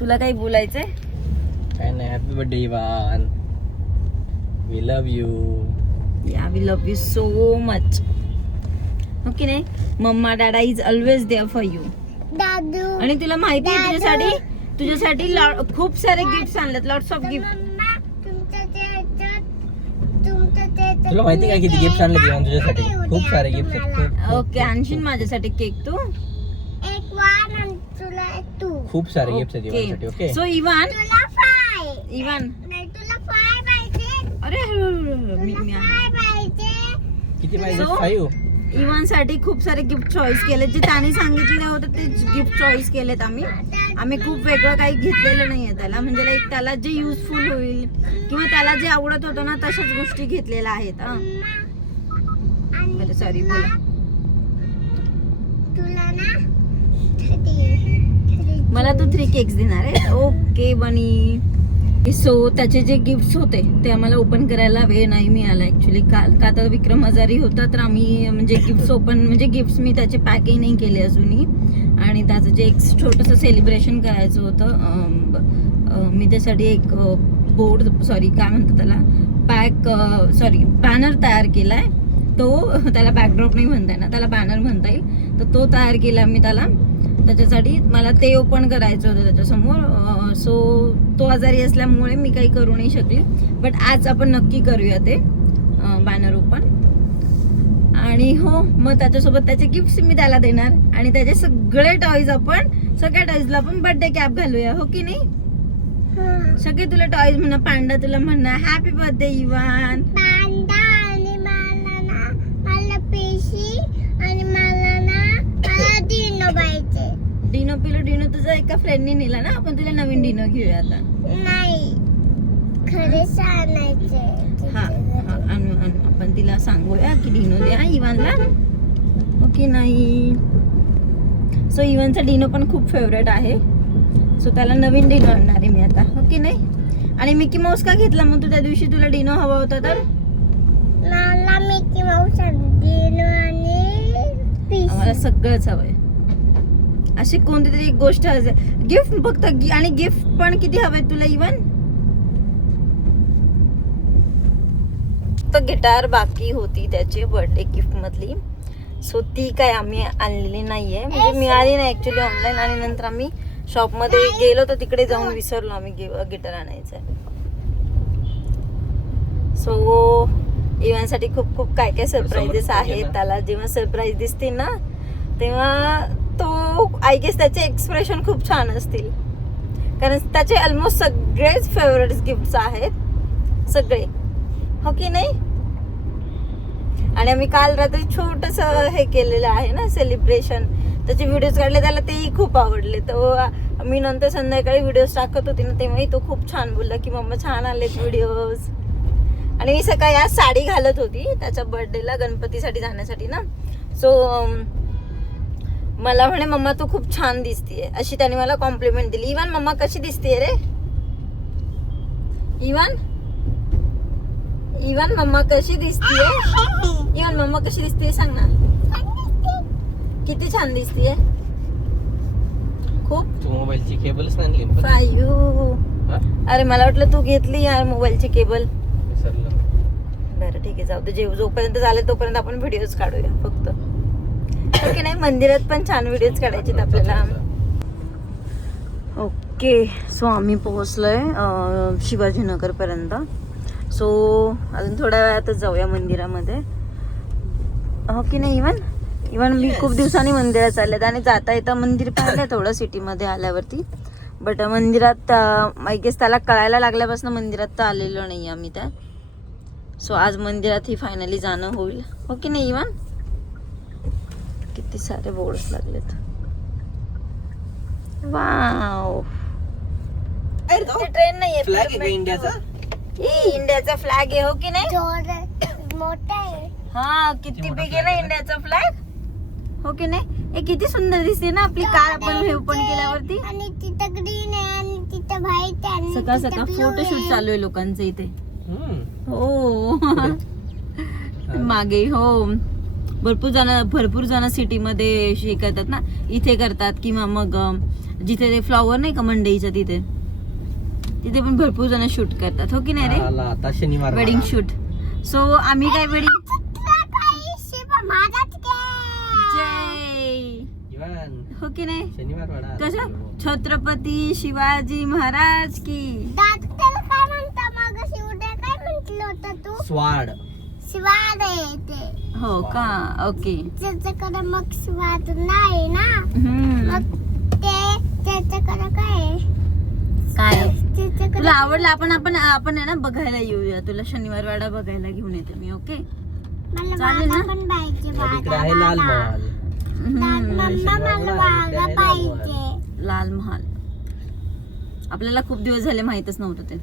तुला काही बोलायचंय? काय नाही, happy birthday Ivaan, we love you. या we love you so much. Okay नाही, mama dada is always there for you. दादू आणि तुला माहिती आहे तुझ्यासाठी खूप सारे गिफ्ट्स आणलेत, लॉट्स ऑफ गिफ्ट. तुला माहिती काय किती गिफ्ट आणले इवान तुझ्यासाठी? खूप सारे गिफ्ट आहेत. ओके, आणशील माझ्यासाठी केक तू? एक वार आणि तुला तू. खूप सारे गिफ्ट आहेत इवानसाठी. ओके, सो इवान तुला 5. इवान नाही तुला 5 पाहिजे. अरे हळूहळू, मी 5 पाहिजे. किती पाहिजे? So, 5. इवान साठी खूप सारे गिफ्ट चॉईस केले, जे त्याने सांगितले होते ते गिफ्ट चॉईस केलेत आम्ही खूप वेगळं काही घेतलेलं नाहीये त्याला, म्हणजे लाईक त्याला जे युजफुल होईल किंवा त्याला जे आवडत होतं ना तशाच गोष्टी घेतलेल्या आहेत. बरं, सॉरी, बोला. तुला ना 30. मला तू 3 केक्स देणार आहे. ओके बनी. सो त्याचे जे गिफ्ट्स होते ते आम्हाला ओपन करायला वेळ नाही मिळाला ऍक्च्युली. का तर विक्रम आजारी होता, तर आम्ही म्हणजे गिफ्ट्स मी त्याचे पॅकही नाही केले अजूनही. आणि त्याचं जे एक छोटंसं सेलिब्रेशन करायचं होतं, मी त्यासाठी एक काय म्हणतात त्याला, बॅनर तयार केलाय. तो त्याला बॅकड्रॉप नाही म्हणता येईल ना, त्याला बॅनर म्हणता येईल, तर तो तयार केला मी त्याला. त्याच्यासाठी मला ते ओपन करायचं होतं त्याच्यासमोर. सो तो आजारी असल्यामुळे मी काही करू नाही शकली, बट आज आपण नक्की करूया ते बॅनर ओपन. आणि हो, मग त्याच्यासोबत त्याचे गिफ्ट्स मी त्याला देणार आणि त्याचे सगळ्या टॉईजला आपण बर्थडे कॅप घालूया. हो की नाही? सगळे तुला टॉईज म्हणा, पांडा तुला म्हणा हॅपी बर्थडे इवान. पांडा आणि मला पेशी आणि मला डिनो पाहिजे. डिनो तुझा एका फ्रेंडने नेला ना, आपण तुला नवीन डिनो घेऊया आता. नाही, खरेच आणायचे. आणू आपण तिला सांगूया की डिनो द्या इवानला. ओके नाही? सो इवानचा डिनो पण खूप फेवरेट आहे, सो त्याला नवीन डिनो आणणार आहे मी आता. ओके नाही? आणि मिकी माऊस का घेतला मग तू त्या दिवशी? तुला डिनो हवा होता तर? मला मिकी माऊस डिनो आणि आम्हाला सगळंच हवंय. अशी कोणती तरी एक गोष्ट गिफ्ट फक्त. आणि गिफ्ट पण किती हवे तुला इवन? तर गिटार बाकी होती त्याची बर्थडे गिफ्ट मधली, सो ती काय आम्ही आणलेली नाहीये, म्हणजे मिळाली नाही ऍक्च्युली ऑनलाईन. आणि नंतर आम्ही शॉप मध्ये गेलो तर तिकडे जाऊन विसरलो आम्ही गिटार आणायचं. सो इव्हानसाठी खूप खूप काय सरप्राईजेस आहेत. त्याला जेव्हा सरप्राईज दिसतील ना तेव्हा तो आय गेस त्याचे एक्सप्रेशन खूप छान असतील, कारण त्याचे ऑलमोस्ट सगळेच फेवरेट गिफ्ट्स आहेत, सगळे. हो की नाही? आणि आम्ही काल रात्री छोटस हे केलेलं आहे ना सेलिब्रेशन, त्याचे व्हिडिओज काढले, त्याला तेही खूप आवडले. तर मी नंतर संध्याकाळी व्हिडिओज टाकत होती ना, तेव्हाही तो खूप छान बोलला की मम्मा छान आलेत व्हिडिओज. आणि मी सकाळी आज साडी घालत होती त्याच्या बर्थडेला, गणपतीसाठी जाण्यासाठी ना. सो मला म्हणे मम्मा तू खूप छान दिसतीये, अशी त्याने मला कॉम्प्लिमेंट दिली. इवान मम्मा कशी दिसतीये रे? इवान मम्मा कशी दिसतीये? इवान मम्मा कशी दिसतीये सांग ना. किती छान दिसतीये. खूप. तू मोबाईलची केबलच नाही आणली? फायू. अरे मला वाटलं तू घेतली यार मोबाईलची केबल. बरं ठीक आहे, जाऊ दे. जोपर्यंत झाले तोपर्यंत आपण व्हिडिओज काढूया फक्त. ओके नाही? मंदिरात पण छान व्हिडिओज काढायचे आपल्याला. ओके, सो आम्ही पोहोचलोय शिवाजीनगर पर्यंत. सो अजून थोड्या वेळातच जाऊया मंदिरामध्ये. ओके नाही इवन मी खूप दिवसांनी मंदिरात चालले आणि जाता येता मंदिर पाहिलं थोडं सिटीमध्ये आल्यावरती, बट मंदिरात आय गेस त्याला कळायला लागल्यापासून मंदिरात तर आलेलो नाही आम्ही त्या. सो आज मंदिरात ही फायनली जाणं होईल. ओके नाही इवन? किती सारे बोर्ड्स लागलेत. वाव, ट्रेन नाही फ्लॅग आहे इंडियाचा. इंडियाचा फ्लॅग आहे. हो की नाही? मोठा आहे. हा, किती बिग आहे ना इंडियाचा फ्लॅग. हो की नाही? हे किती सुंदर दिसते ना आपली कार आपण ओपन केल्यावरती. आणि तिथं ग्रीन आहे आणि तिथं व्हाईट आहे. सकाळ सकाळ फोटोशूट चालू आहे लोकांचं इथे. हो मागे. हो, भरपूर जण सिटीमध्ये हे करतात ना, इथे करतात किंवा मग जिथे ते फ्लॉवर नाही का मंडईचं तिथे पण भरपूर जण शूट करतात, हो की नाही रे? आला आता शनिवार वेडिंग शूट. सो आम्ही काय वेडिंग इवान, हो की नाही? शनिवार वाडा कसं छत्रपती शिवाजी महाराज की. त्याला काय म्हणता मग उद्या काय म्हंटल होतं तू? स्वाड. स्वाद आहे ते. हो का? ओके. त्याच्याकडे मग स्वाद नाही ना, हम्म. मग ते त्याच्याकडे काय आहे? काय त्याच्याकडे तुला आवडलं? आपण आहे ना बघायला येऊया. तुला शनिवार वाडा बघायला घेऊन येते मी. ओके मला चालेल ना? वाघा पण पाहिजे. तिकडे आहे लाल महाल. मम्मा मला वाघा पाहिजे. लाल महाल आपल्याला खूप दिवस झाले माहीतच नव्हतं ते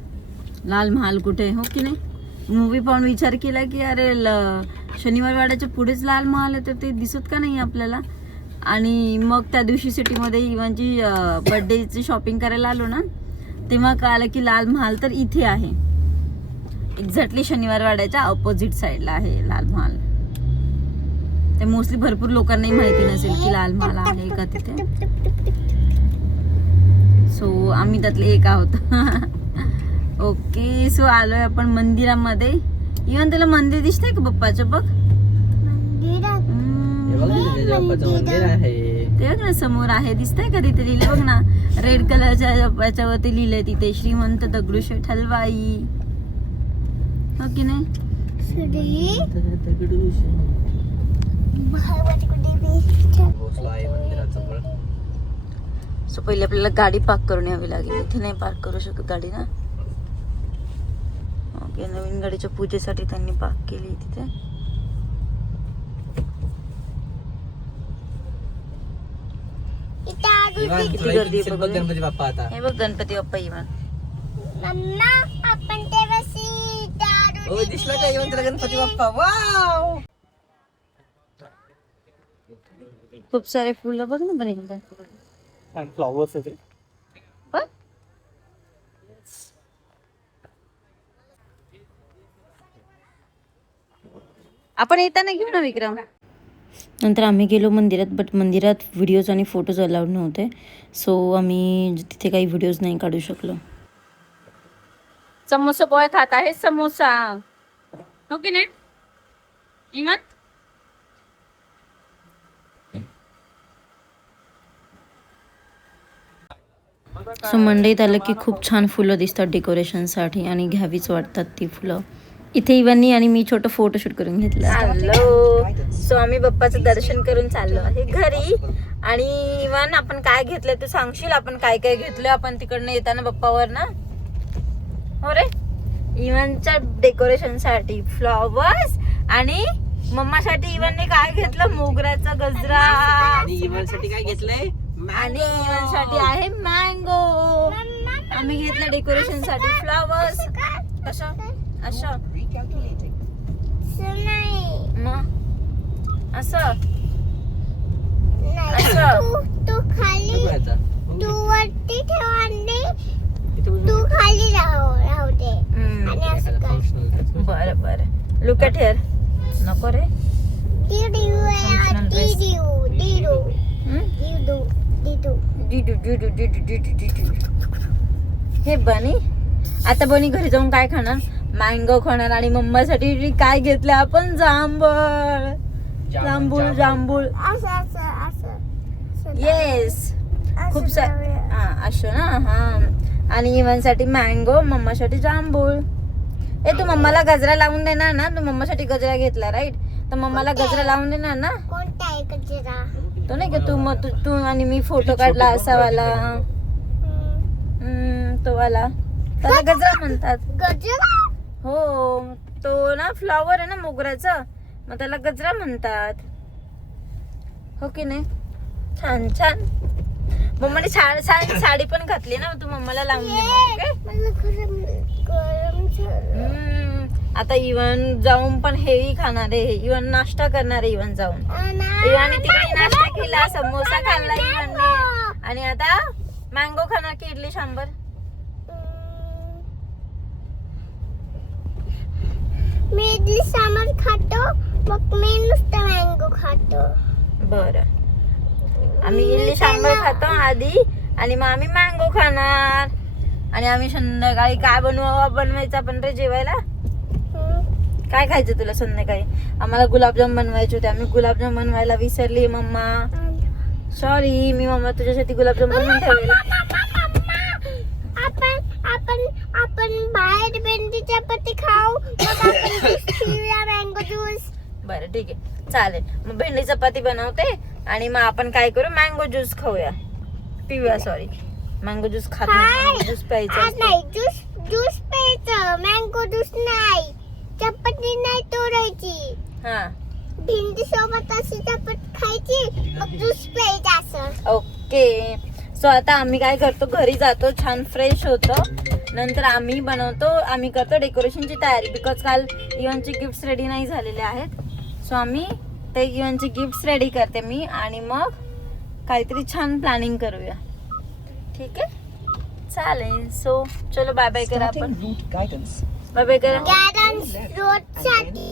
लाल महाल कुठे आहे, हो की नाही? मूवी पाहून विचार केला की अरे शनिवार वाड्याच्या पुढेच लाल महाल आहे, तर ते दिसत का नाही आपल्याला. आणि मग त्या दिवशी सिटीमध्ये इव्हानची बर्थडेची शॉपिंग करायला आलो ना, तेव्हा कळालं की लाल महाल तर इथे आहे, एक्झॅक्टली शनिवार वाड्याच्या ऑपोजिट साईडला आहे लाल महाल. ते मोस्टली भरपूर लोकांनाही माहिती नसेल की लाल महाल आहे का तिथे. सो आम्ही त्यातले एक आहोत. ओके, सो आलोय आपण मंदिरामध्ये. इव्हन तुला मंदिर दिसतंय का बाप्पाचं? बघ मंदिरात हे बघ तिथे त्याच्या बाप्पाचं मंदिर आहे. ते बघ ना समोर आहे, दिसतंय का तिथे लिहिले बघ ना, रेड कलरच्या याच्यावरती लिहिलंय तिथे श्रीमंत दगडूशेठ हलवाई, हो की नाही? श्री दगडूशेठ. भगवती कुठे भोसला आहे मंदिराचं पण. सो पहिले आपल्याला गाडी पार्क करून यावी लागेल. इथे नाही पार्क करू शकत गाडी ना. ओके, नवीन गाडीच्या पूजेसाठी त्यांनी पार्क केली तिथे. इवान, किती तुला गर्दी इथे आहे बघ बघ. गणपती बाप्पा आता. हे बघ गणपती बाप्पा इव्हन. मम्मा आपण तेव्हा दारू ओ दिसला का इवान तुला गणपती बाप्पा? वाव. खूप सारे फुलं बघ ना पण एकदा. आणि फ्लॉवर्स आहे. बघ. आपण येताना घेऊ ना विक्रम. नंतर आम्ही गेलो मंदिरात, बट मंदिरात व्हिडिओज आणि फोटोज अलाउड नव्हते, सो आम्ही तिथे काही व्हिडिओज नाही काढू शकलो. समोसा बॉय खात आहे समोसा, हो की नाही इमन? सो मंडईत आलं की खूप छान फुलं दिसतात डेकोरेशनसाठी आणि घ्यावीच वाटतात ती फुलं. इथे इवानी आणि मी छोटं फोटोशूट करून घेतलं. हॅलो, सो आम्ही बाप्पाचं दर्शन करून चाललो आहे घरी. आणि इवान आपण काय घेतलंय तू सांगशील? आपण काय काय घेतलंय आपण तिकडनं येताना बाप्पावर ना? हो रे, इवानच्या डेकोरेशन साठी फ्लॉवर्स आणि मम्मासाठी इवानने काय घेतलं? मोगऱ्याचा गजरा. आणि इवानसाठी काय घेतलंय? आणि इवानसाठी आहे मँगो. आम्ही घेतलं डेकोरेशन साठी फ्लॉवर्स. असं असं मग असं असं तू खाली बघू आता. तू वरती ठेव आणि तू खाली राहू दे. आणि असं कर. Functional. बरं बरं. Look at here. नको रे. हे बनी आता बनी घरी जाऊन काय खाणार? मँगो खाणार. आणि मम्मासाठी काय घेतलं आपण? जांभूळ. जांभूळ जांभूळ येस. खूप सारे असं ना. हा, आणि इव्हनसाठी मँगो, मम्मासाठी जांभूळ. ए तू मम्माला गजरा लावून देणार ना? तू मम्मासाठी गजरा घेतला राईट, तर मम्माला गजरा लावून देणार ना? कोणता आहे गजरा? तो नाही का तू आणि मी फोटो काढला असा वाला, तो वाला, त्याला गजरा म्हणतात. गजरा? हो, तो ना फ्लॉवर आहे ना मोगऱ्याचा, मग त्याला गजरा म्हणतात, हो की नाही? छान छान. मम्माने साडी पण घातली ना, तू मम्माला लावून दे मग, okay? मला गरम झालं. आता इव्हन जाऊन पण हेही खाणार आहे. इव्हन नाश्ता करणार आहे. इव्हन जाऊन इव्हन तिकडे नाश्ता केला, समोसा खाल्ला इव्हनने, आणि आता मँगो खाणार की इडली सांबर? मी इडली सांबार खातो, मग मी नुसतं मँगो खातो. बरं, आम्ही इडली सांबर खातो आधी, आणि मग आम्ही मँगो खाणार. आणि आम्ही संध्याकाळी काय बनवायचं आपण रे जेवायला? काय खायचं तुला संध्याकाळी? आम्हाला गुलाबजाम बनवायचे होते, आम्ही गुलाबजाम बनवायला विसरली मम्मा. सॉरी, मी मम्मा तुझ्यासाठी गुलाबजाम बनवून ठेवेल. आपण बाहेर भेंडी चपाती खाऊ, मग आपण ज्यूस पिऊया, मँगो ज्यूस. बरं ठीक आहे, चालेल. मग भेंडी चपाती बनवते आणि मग आपण काय करू, मँगो ज्यूस खाऊया, पिऊया. सॉरी, मँगो ज्यूस खात नाही, ज्यूस प्यायचं आज असतं. नाही, ज्यूस प्यायचं, मँगो ज्यूस नाही. चपाती नाही तोडायची, हा भेंडी सोबत अशी चपाती खायची, मग ज्यूस प्यायचा असं. ओके. सो आता आम्ही काय करतो, घरी जातो, छान फ्रेश होतो, नंतर आम्ही बनवतो, आम्ही करतो डेकोरेशनची तयारी. बिकॉज काल इव्हनचे गिफ्ट्स रेडी नाही झालेले आहेत. सो आम्ही ते इव्हनचे गिफ्ट्स रेडी करते मी, आणि मग काहीतरी छान प्लॅनिंग करूया. ठीक आहे, चालेल. सो चलो बाय बाय करा आपण. Starting route guidance. Bye bye करा. गॅरंटी रोडसाठी